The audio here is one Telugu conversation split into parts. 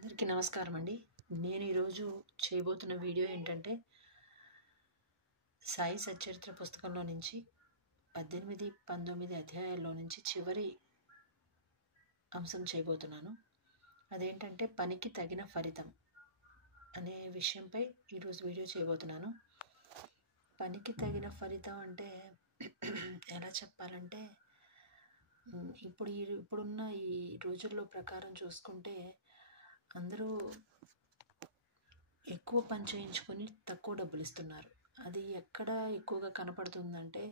అందరికీ నమస్కారం అండి. నేను ఈరోజు చేయబోతున్న వీడియో ఏంటంటే సాయి సచ్చరిత్ర పుస్తకంలో నుంచి 18, 19 అధ్యాయాల్లో నుంచి చివరి అంశం చేయబోతున్నాను. అదేంటంటే పనికి తగిన ఫలితం అనే విషయంపై ఈరోజు వీడియో చేయబోతున్నాను. పనికి తగిన ఫలితం అంటే ఎలా చెప్పాలంటే ఇప్పుడున్న ఈ రోజుల్లో ప్రకారం చూసుకుంటే అందరూ ఎక్కువ పని చేయించుకొని తక్కువ డబ్బులు ఇస్తున్నారు. అది ఎక్కడ ఎక్కువగా కనపడుతుందంటే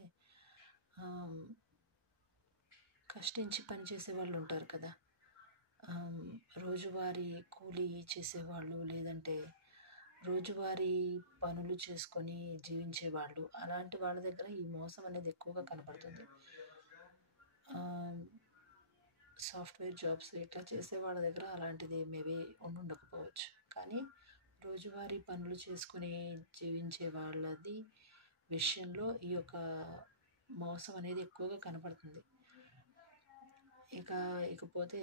కష్టించి పని చేసే వాళ్ళు ఉంటారు కదా, రోజువారీ కూలీ చేసేవాళ్ళు, లేదంటే రోజువారీ పనులు చేసుకొని జీవించేవాళ్ళు, అలాంటి వాళ్ళ దగ్గర ఈ మోసం అనేది ఎక్కువగా కనపడుతుంది. సాఫ్ట్వేర్ జాబ్స్ ఇట్లా చేసే వాళ్ళ దగ్గర అలాంటిది మేబీ ఉండకపోవచ్చు, కానీ రోజువారీ పనులు చేసుకుని జీవించే వాళ్ళది విషయంలో ఈ యొక్క మోసం అనేది ఎక్కువగా కనపడుతుంది. ఇకపోతే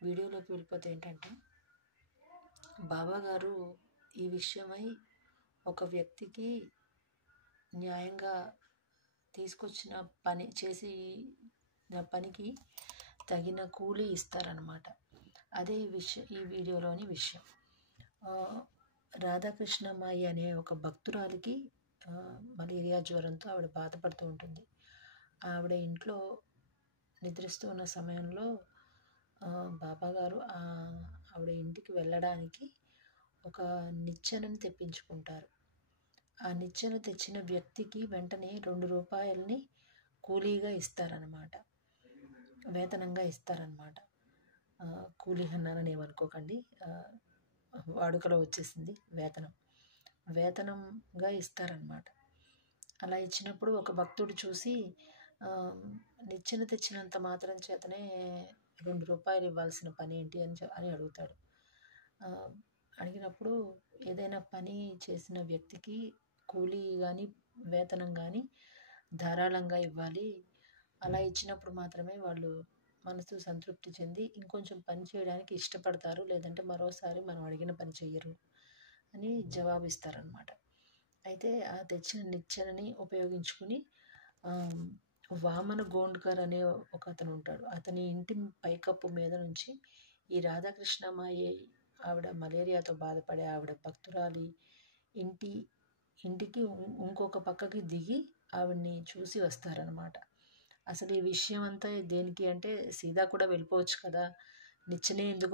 వీడియోలోకి వెళ్ళిపోతే ఏంటంటే, బాబా గారు ఈ విషయమై ఒక వ్యక్తికి న్యాయంగా తీసుకొచ్చిన పనికి తగిన కూలీ ఇస్తారనమాట. అదే ఈ వీడియోలోని విషయం. రాధాకృష్ణమ్మాయి అనే ఒక భక్తురాలికి మలేరియా జ్వరంతో ఆవిడ బాధపడుతూ ఉంటుంది. ఆవిడ ఇంట్లో నిద్రిస్తూ ఉన్న సమయంలో బాబాగారు ఆవిడ ఇంటికి వెళ్ళడానికి ఒక నిచ్చెనని తెప్పించుకుంటారు. ఆ నిచ్చెన తెచ్చిన వ్యక్తికి వెంటనే 2 రూపాయలని కూలీగా ఇస్తారనమాట, వేతనంగా ఇస్తారనమాట. కూలీ అన్నానని ఏమనుకోకండి, వాడుకలో వచ్చేసింది వేతనంగా ఇస్తారనమాట. అలా ఇచ్చినప్పుడు ఒక భక్తుడు చూసి నిచ్చెన తెచ్చినంత మాత్రం చేతనే 2 రూపాయలు ఇవ్వాల్సిన పని ఏంటి అని అడుగుతాడు. అడిగినప్పుడు ఏదైనా పని చేసిన వ్యక్తికి కూలీ కానీ వేతనం కానీ ధారాళంగా ఇవ్వాలి. అలా ఇచ్చినప్పుడు మాత్రమే వాళ్ళు మనసు సంతృప్తి చెంది ఇంకొంచెం పని చేయడానికి ఇష్టపడతారు, లేదంటే మరోసారి మనం అడిగిన పని చెయ్యరు అని జవాబిస్తారనమాట. అయితే ఆ తెచ్చిన నిచ్చెనని ఉపయోగించుకుని వామన గోండ్కర్ అనే ఒక అతను ఉంటాడు. అతని ఇంటి పైకప్పు మీద నుంచి ఈ రాధాకృష్ణమ్మాయి, ఆవిడ మలేరియాతో బాధపడే ఆవిడ భక్తురాలి ఇంటికి ఇంకొక పక్కకి దిగి ఆవిడ్ని చూసి వస్తారనమాట. అసలు ఈ విషయం అంతా దేనికి అంటే, సీదా కూడా వెళ్ళిపోవచ్చు కదా, నిచ్చెనే ఎందుకు